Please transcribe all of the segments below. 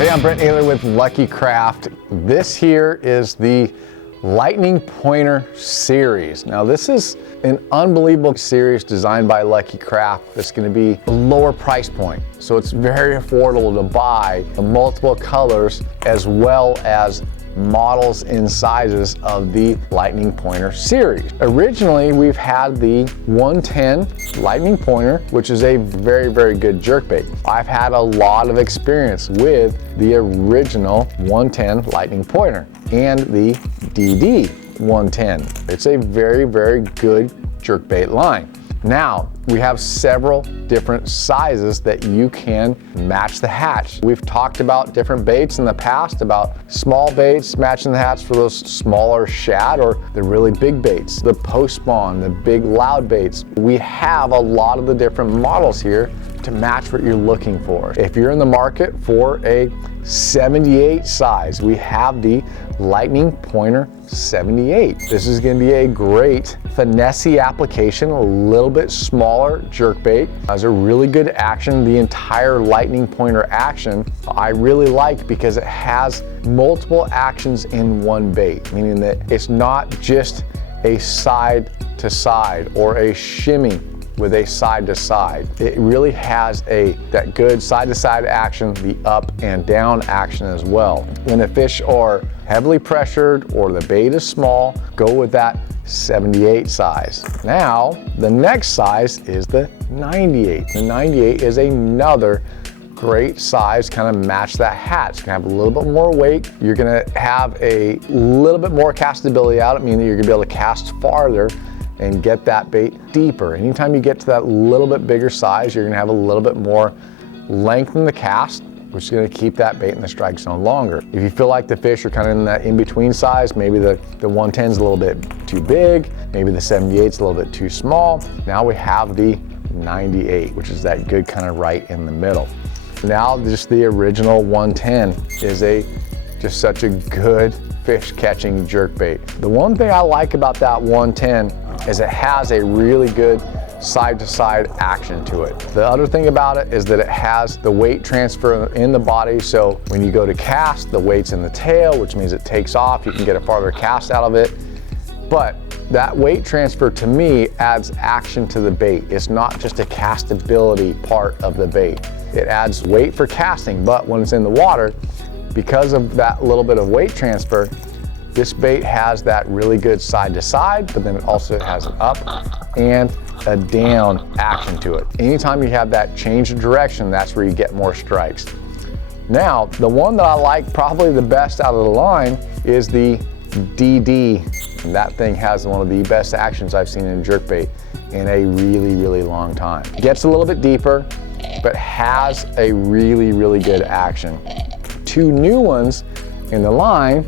Hey, I'm Brent Naylor with Lucky Craft. This here is the Lightning Pointer series. Now this is an unbelievable series designed by Lucky Craft that's going to be a lower price point. So it's very affordable to buy the multiple colors as well as models and sizes of the Lightning Pointer series. Originally, we've had the 110 Lightning Pointer, which is a very, very good jerkbait. I've had a lot of experience with the original 110 Lightning Pointer and the DD 110. It's a very, very good jerkbait line. Now, we have several different sizes that you can match the hatch. We've talked about different baits in the past, about small baits matching the hatch for those smaller shad or the really big baits, the post spawn, the big loud baits. We have a lot of the different models here to match what you're looking for. If you're in the market for a 78 size, we have the Lightning Pointer 78. This is going to be a great finesse application, a little bit smaller jerkbait. Has a really good action. The entire Lightning Pointer action I really like because it has multiple actions in one bait, meaning that it's not just a side to side or a shimmy with a side to side. It really has that good side to side action, the up and down action as well. When the fish are heavily pressured or the bait is small, go with that 78 size. Now, the next size is the 98. The 98 is another great size, kind of match that hatch. It's gonna have a little bit more weight. You're gonna have a little bit more castability out, meaning that you're gonna be able to cast farther and get that bait deeper. Anytime you get to that little bit bigger size, you're gonna have a little bit more length in the cast, which is gonna keep that bait in the strike zone longer. If you feel like the fish are kind of in that in-between size, maybe the 110 is a little bit too big, maybe the 78 is a little bit too small, now we have the 98, which is that good kind of right in the middle. Now just the original 110 is just such a good fish catching jerkbait. The one thing I like about that 110 is it has a really good side-to-side action to it. The other thing about it is that it has the weight transfer in the body, so when you go to cast, the weight's in the tail, which means it takes off, you can get a farther cast out of it. But that weight transfer to me adds action to the bait. It's not just a castability part of the bait. It adds weight for casting, but when it's in the water, because of that little bit of weight transfer, this bait has that really good side to side, but then it also has an up and a down action to it. Anytime you have that change of direction, that's where you get more strikes. Now, the one that I like probably the best out of the line is the DD. And that thing has one of the best actions I've seen in jerkbait in a really, really long time. It gets a little bit deeper, but has a really, really good action. Two new ones in the line,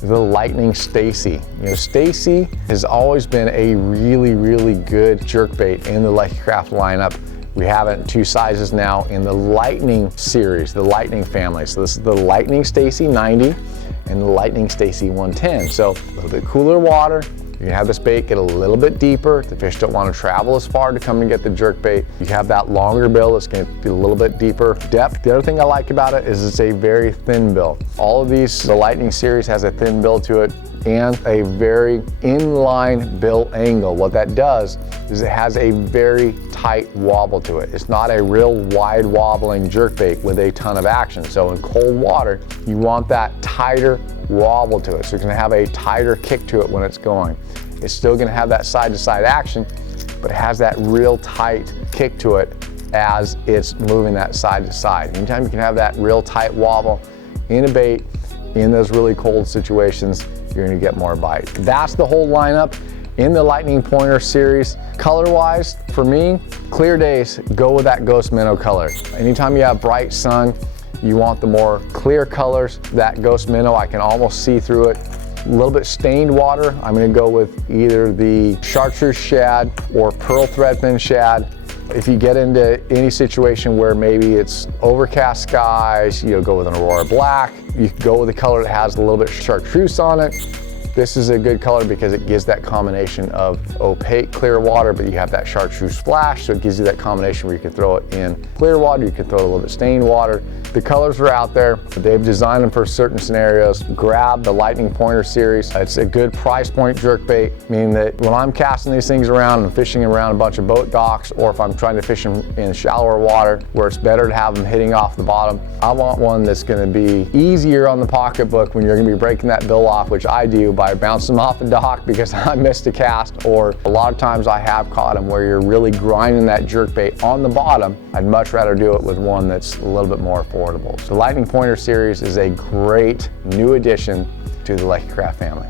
the Lightning Stacy. You know, Stacy has always been a really, really good jerkbait in the Lucky Craft lineup. We have it in two sizes now in the Lightning series, the Lightning family. So this is the Lightning Stacy 90 and the Lightning Stacy 110. So a little bit cooler water. You can have this bait get a little bit deeper. The fish don't want to travel as far to come and get the jerkbait. You have that longer bill that's going to be a little bit deeper depth. The other thing I like about it is it's a very thin bill. All of these, the Lightning series has a thin bill to it and a very inline bill angle. What that does is it has a very tight wobble to it. It's not a real wide wobbling jerkbait with a ton of action. So in cold water, you want that tighter wobble to it. So it's gonna have a tighter kick to it when it's going. It's still gonna have that side to side action, but it has that real tight kick to it as it's moving that side to side. Anytime you can have that real tight wobble in a bait, in those really cold situations, you're gonna get more bite. That's the whole lineup in the Lightning Pointer series. Color-wise, for me, clear days, go with that Ghost Minnow color. Anytime you have bright sun, you want the more clear colors. That Ghost Minnow, I can almost see through it. A little bit stained water, I'm gonna go with either the chartreuse shad or pearl threadfin shad. If you get into any situation where maybe it's overcast skies, go with an Aurora Black. You can go with a color that has a little bit of chartreuse on it. This is a good color because it gives that combination of opaque clear water, but you have that chartreuse splash, so it gives you that combination where you can throw it in clear water, you can throw it a little bit stained water. The colors are out there. They've designed them for certain scenarios. Grab the Lightning Pointer series. It's a good price point jerkbait, meaning that when I'm casting these things around and fishing around a bunch of boat docks, or if I'm trying to fish in shallower water where it's better to have them hitting off the bottom, I want one that's going to be easier on the pocketbook when you're going to be breaking that bill off, which I do by bouncing them off the dock because I missed a cast, or a lot of times I have caught them where you're really grinding that jerkbait on the bottom. I'd much rather do it with one that's a little bit more affordable. So the Lightning Pointer series is a great new addition to the Lucky Craft family.